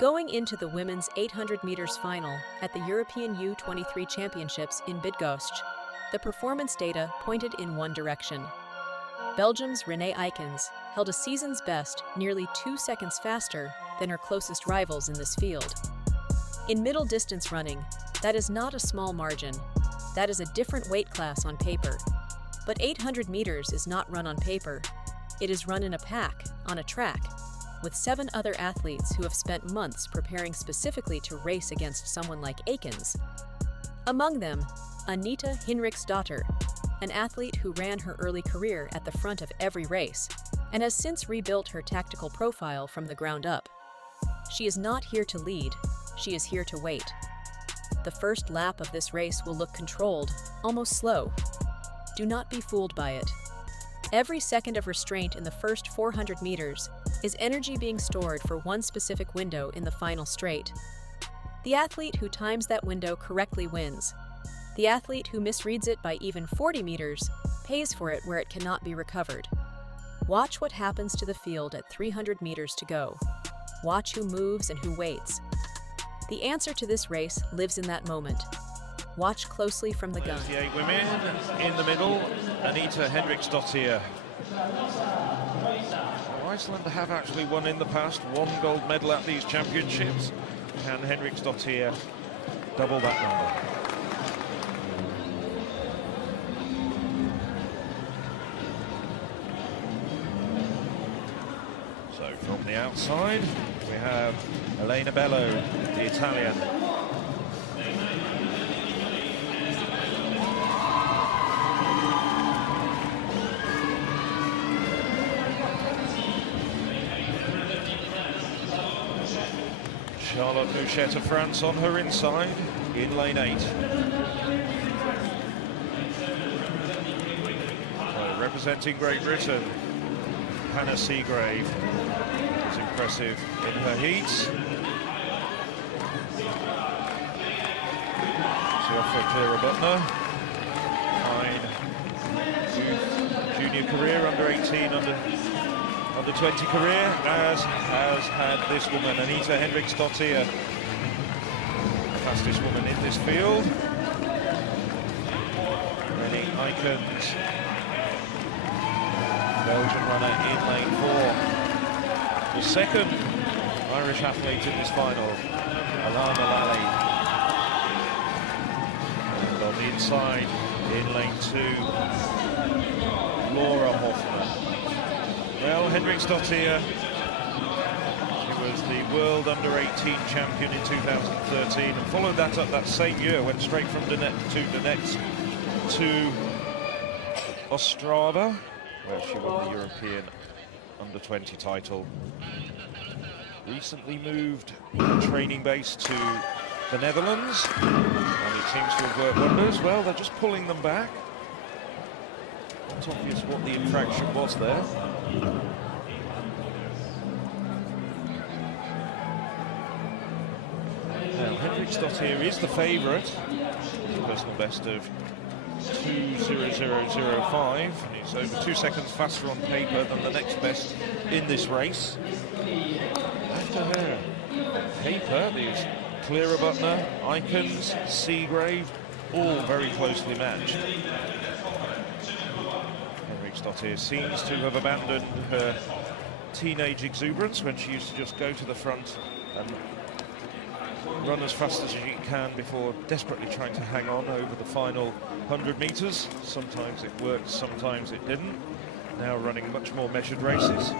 Going into the women's 800 meters final at the European U23 Championships in Bydgoszcz, the performance data pointed in one direction. Belgium's Eykens held a season's best nearly 2 seconds faster than her closest rivals in this field. In middle distance running, that is not a small margin. That is a different weight class on paper. But 800 meters is not run on paper. It is run in a pack, on a track, with 7 other athletes who have spent months preparing specifically to race against someone like Eykens. Among them, Hinriksdóttir, an athlete who ran her early career at the front of every race and has since rebuilt her tactical profile from the ground up. She is not here to lead, she is here to wait. The first lap of this race will look controlled, almost slow. Do not be fooled by it. Every second of restraint in the first 400 meters is energy being stored for one specific window in the final straight. The athlete who times that window correctly wins. The athlete who misreads it by even 40 meters pays for it where it cannot be recovered. Watch what happens to the field at 300 meters to go. Watch who moves and who waits. The answer to this race lives in that moment. Watch closely from the gun. The 8 women in the middle, Hinriksdóttir. Iceland have actually won in the past, 1 gold medal at these championships. Can Hinriksdóttir double that number? So from the outside, we have Elena Bello, the Italian. Charlotte Mouchet of France on her inside in lane 8. So representing Great Britain, Hannah Seagrave is impressive in her heats. She off for Clara Butner. Fine junior career, under 18, under 20 career, as has had this woman, Hinriksdóttir, fastest woman in this field. Eykens, Belgian runner in lane 4. The second Irish athlete in this final, Alana Lally. And on the inside, in lane 2, Laura Hoffman. Well, Hinriksdóttir, she was the world under-18 champion in 2013 and followed that up that same year, went straight from Donetsk to Ostrava, where she won the European under-20 title. Recently moved training base to the Netherlands, and it seems to have worked wonders. Well, they're just pulling them back. It's obvious what the infraction was there. Now, Hinriksdóttir is the favourite. Personal best of 2:00:05. He's over 2 seconds faster on paper than the next best in this race. After her paper, there's Clara Butner, Eykens, Seagrave, all very closely matched. Hinriksdóttir seems to have abandoned her teenage exuberance when she used to just go to the front and run as fast as she can before desperately trying to hang on over the final 100 meters. Sometimes it worked, sometimes it didn't. Now running much more measured races.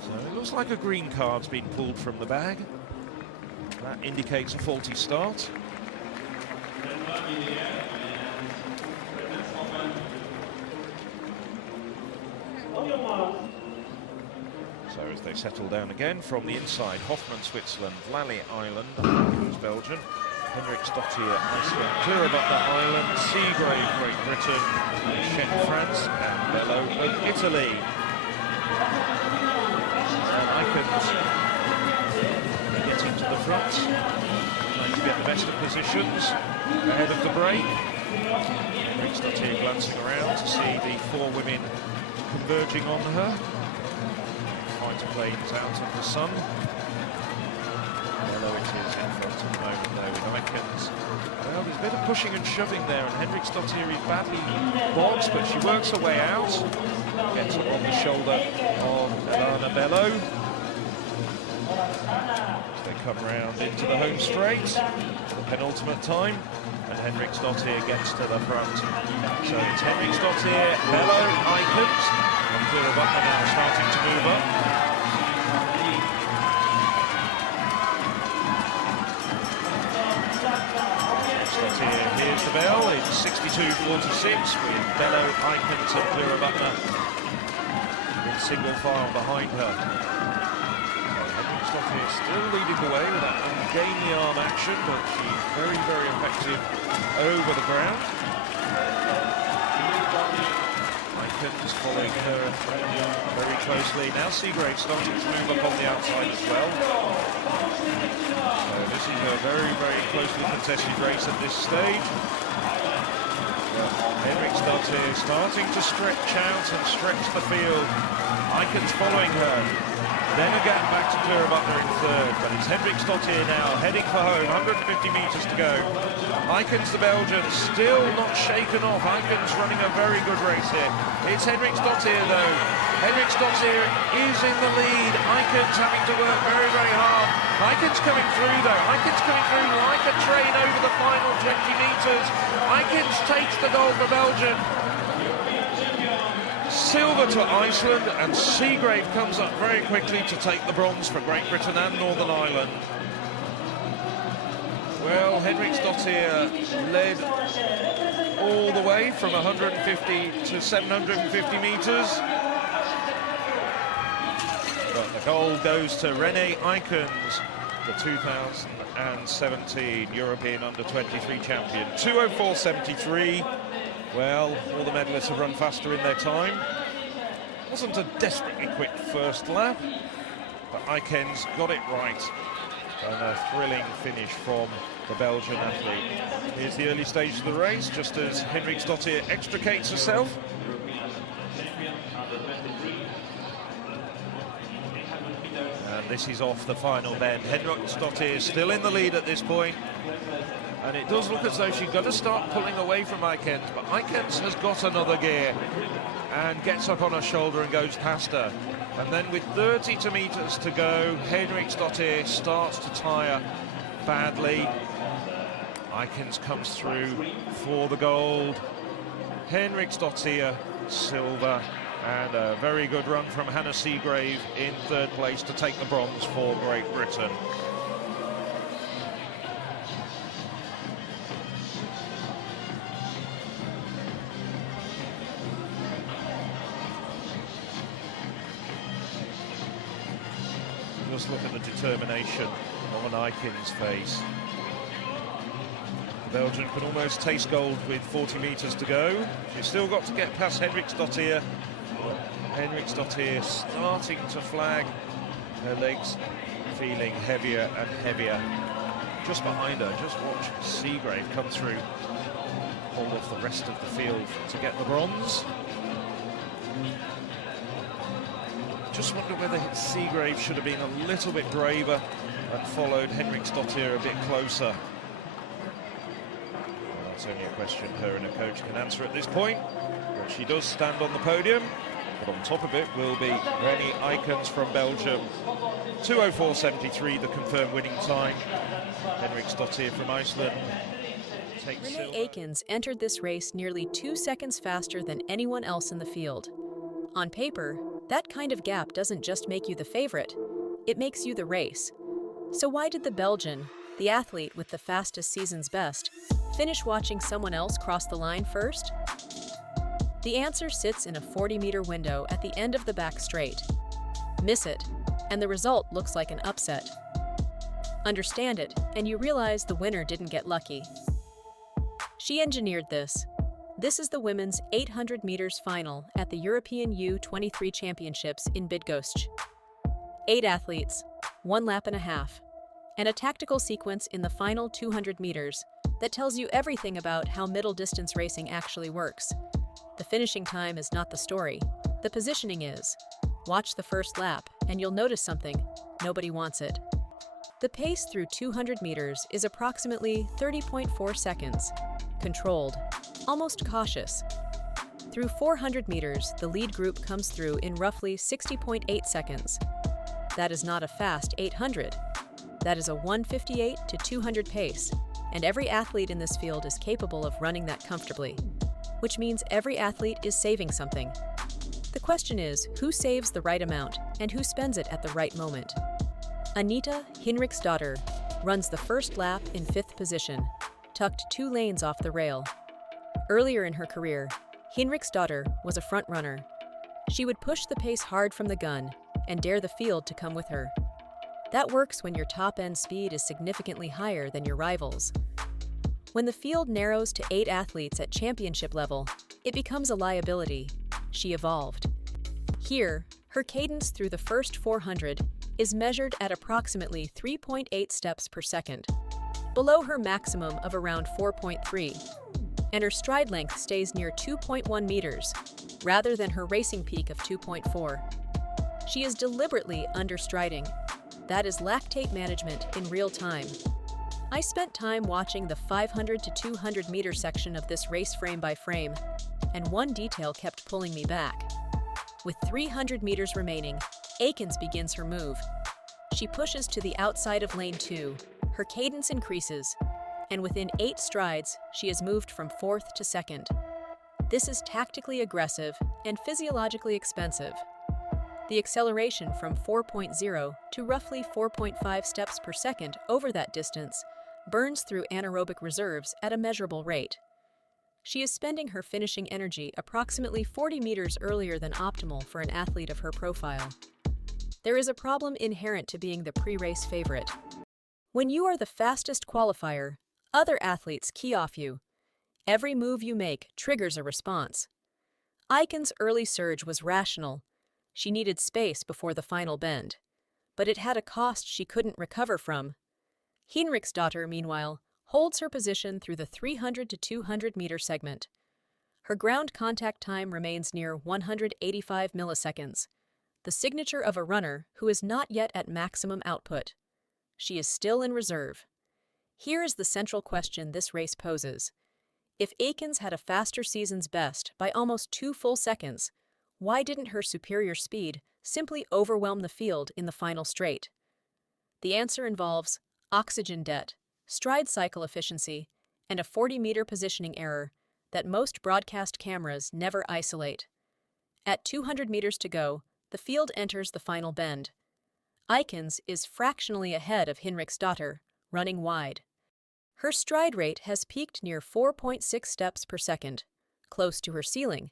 So it looks like a green card's been pulled from the bag. That indicates a faulty start. So as they settle down again from the inside, Hoffman, Switzerland, Lally, Ireland, who's Belgian, Hinriksdóttir, Iceland, Clara Butner, Ireland, Seagrave, Great Britain, Mouchet, France, and Bello of Italy. And Eykens getting to the front, trying to get the best of positions ahead of the break. Hinriksdóttir glancing around to see the four women converging on her. Fighter planes out of the sun. Yellow it is in front at the moment though with Eykens. Well, there's a bit of pushing and shoving there, and Hinriksdóttir is badly bogged, but she works her way out. Gets up on the shoulder of Elana Bello. They come round into the home straight, the penultimate time, and Hinriksdóttir gets to the front. So it's Hinriksdóttir, Bello, Eykens, and Clear of Butler now starting to move up. Hinriksdóttir hears the bell. It's 62:46 with Bello, Eykens, and Clear of Butler in single file behind her. Hinriksdóttir still leading the way with that ungainly arm action, but she's very, very effective over the ground. Eykens following her very closely. Now Seagrave starting to move up on the outside as well. So this is a very, very closely contested race at this stage. Hinriksdóttir starting to stretch out and stretch the field. Eykens following her. Then a gap back to Clear of Butler in third, but it's Hinriksdóttir now heading for home, 150 metres to go. Eykens, the Belgian, still not shaken off. Eykens running a very good race here. It's Hinriksdóttir though. Hinriksdóttir is in the lead. Eykens having to work very, very hard. Eykens coming through though. Eykens coming through like a train over the final 20 metres. Eykens takes the gold for Belgium. Silver to Iceland, and Seagrave comes up very quickly to take the bronze for Great Britain and Northern Ireland. Well, Hinriksdóttir led all the way from 150 to 750 metres. But the gold goes to René Eykens, the 2017 European Under-23 champion. 2:04.73. Well, all the medalists have run faster in their time. Wasn't a desperately quick first lap, but Eykens got it right. And a thrilling finish from the Belgian athlete. Here's the early stage of the race, just as Hinriksdóttir extricates herself. And this is off the final bend. Hinriksdóttir is still in the lead at this point. And it does look as though she's going to start pulling away from Eykens, but Eykens has got another gear and gets up on her shoulder and goes past her. And then with 30 metres to go, Hinriksdóttir starts to tire badly. Eykens comes through for the gold. Hinriksdóttir, silver, and a very good run from Hannah Seagrave in third place to take the bronze for Great Britain. Just look at the determination on Eykens' face. The Belgian can almost taste gold with 40 metres to go. She's still got to get past Hinriksdóttir. Hinriksdóttir starting to flag. Her legs feeling heavier and heavier. Just behind her, just watch Seagrave come through, hold off the rest of the field to get the bronze. Just wonder whether Seagrave should have been a little bit braver and followed Hinriksdóttir a bit closer. Well, that's only a question her and her coach can answer at this point. But she does stand on the podium. But on top of it will be René Eykens from Belgium. 2:04.73, the confirmed winning time. Hinriksdóttir from Iceland takes René silver. Eykens entered this race nearly 2 seconds faster than anyone else in the field. On paper, that kind of gap doesn't just make you the favorite, it makes you the race. So why did the Belgian, the athlete with the fastest season's best, finish watching someone else cross the line first? The answer sits in a 40-meter window at the end of the back straight. Miss it, and the result looks like an upset. Understand it, and you realize the winner didn't get lucky. She engineered this. This is the women's 800 meters final at the European U23 Championships in Bydgoszcz. 8 athletes, 1 lap and a half, and a tactical sequence in the final 200 meters, that tells you everything about how middle distance racing actually works. The finishing time is not the story. The positioning is. Watch the first lap, and you'll notice something. Nobody wants it. The pace through 200 meters is approximately 30.4 seconds. Controlled, almost cautious. Through 400 meters, the lead group comes through in roughly 60.8 seconds. That is not a fast 800. That is a 158 to 200 pace, and every athlete in this field is capable of running that comfortably, which means every athlete is saving something. The question is, who saves the right amount and who spends it at the right moment? Anita Hinriksdóttir runs the first lap in 5th position, tucked 2 lanes off the rail. Earlier in her career, Hinriksdóttir was a front runner. She would push the pace hard from the gun and dare the field to come with her. That works when your top-end speed is significantly higher than your rivals. When the field narrows to 8 athletes at championship level, it becomes a liability. She evolved. Here, her cadence through the first 400 is measured at approximately 3.8 steps per second, below her maximum of around 4.3, and her stride length stays near 2.1 meters, rather than her racing peak of 2.4. She is deliberately understriding. That is lactate management in real time. I spent time watching the 500 to 200 meter section of this race frame by frame, and one detail kept pulling me back. With 300 meters remaining, Eykens begins her move. She pushes to the outside of lane 2, her cadence increases, and within 8 strides, she is moved from 4th to 2nd. This is tactically aggressive and physiologically expensive. The acceleration from 4.0 to roughly 4.5 steps per second over that distance burns through anaerobic reserves at a measurable rate. She is spending her finishing energy approximately 40 meters earlier than optimal for an athlete of her profile. There is a problem inherent to being the pre-race favorite. When you are the fastest qualifier, other athletes key off you. Every move you make triggers a response. Eykens' early surge was rational. She needed space before the final bend, but it had a cost she couldn't recover from. Hinriksdóttir, meanwhile, holds her position through the 300 to 200 meter segment. Her ground contact time remains near 185 milliseconds, the signature of a runner who is not yet at maximum output. She is still in reserve. Here is the central question this race poses. If Eykens had a faster season's best by almost 2 full seconds, why didn't her superior speed simply overwhelm the field in the final straight? The answer involves oxygen debt, stride cycle efficiency, and a 40-meter positioning error that most broadcast cameras never isolate. At 200 meters to go, the field enters the final bend. Eykens is fractionally ahead of Hinriksdóttir, running wide. Her stride rate has peaked near 4.6 steps per second, close to her ceiling,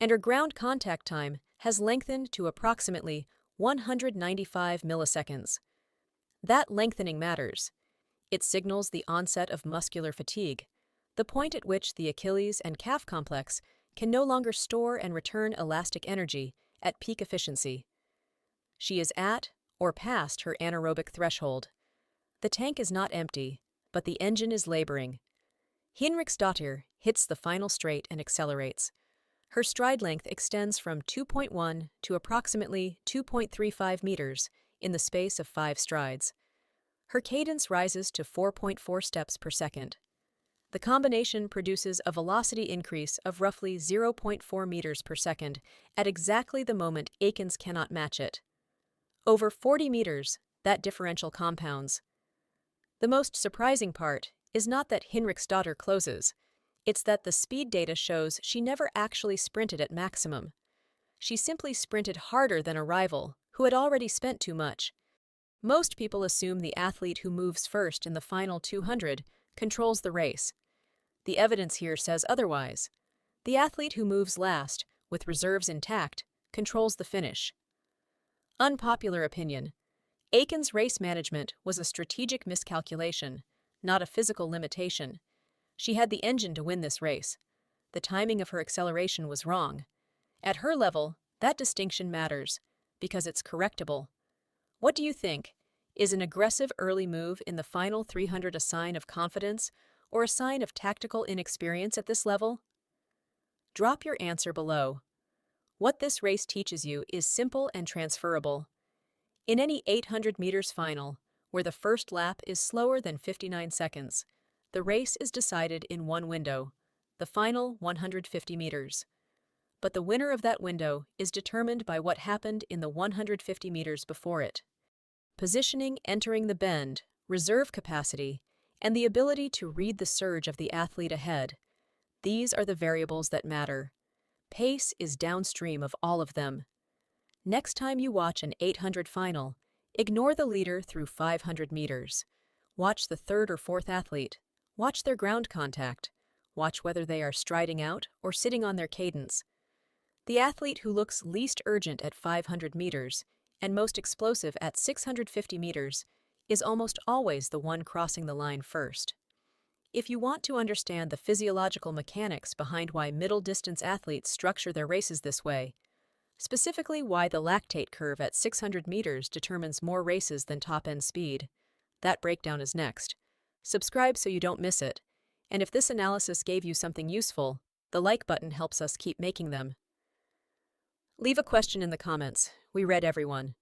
and her ground contact time has lengthened to approximately 195 milliseconds. That lengthening matters. It signals the onset of muscular fatigue, the point at which the Achilles and calf complex can no longer store and return elastic energy at peak efficiency. She is at or past her anaerobic threshold. The tank is not empty, but the engine is laboring. Hinriksdóttir hits the final straight and accelerates. Her stride length extends from 2.1 to approximately 2.35 meters in the space of 5 strides. Her cadence rises to 4.4 steps per second. The combination produces a velocity increase of roughly 0.4 meters per second at exactly the moment Eykens cannot match it. Over 40 meters, that differential compounds. The most surprising part is not that Hinriksdóttir closes. It's that the speed data shows she never actually sprinted at maximum. She simply sprinted harder than a rival who had already spent too much. Most people assume the athlete who moves first in the final 200 controls the race. The evidence here says otherwise. The athlete who moves last, with reserves intact, controls the finish. Unpopular opinion. Eykens' race management was a strategic miscalculation, not a physical limitation. She had the engine to win this race. The timing of her acceleration was wrong. At her level, that distinction matters, because it's correctable. What do you think? Is an aggressive early move in the final 300 a sign of confidence, or a sign of tactical inexperience at this level? Drop your answer below. What this race teaches you is simple and transferable. In any 800 meters final, where the first lap is slower than 59 seconds, the race is decided in one window, the final 150 meters. But the winner of that window is determined by what happened in the 150 meters before it. Positioning entering the bend, reserve capacity, and the ability to read the surge of the athlete ahead. These are the variables that matter. Pace is downstream of all of them. Next time you watch an 800 final, ignore the leader through 500 meters. Watch the third or fourth athlete. Watch their ground contact. Watch whether they are striding out or sitting on their cadence. The athlete who looks least urgent at 500 meters and most explosive at 650 meters is almost always the one crossing the line first. If you want to understand the physiological mechanics behind why middle-distance athletes structure their races this way, specifically why the lactate curve at 600 meters determines more races than top-end speed, that breakdown is next. Subscribe so you don't miss it, and if this analysis gave you something useful, the like button helps us keep making them. Leave a question in the comments. We read everyone.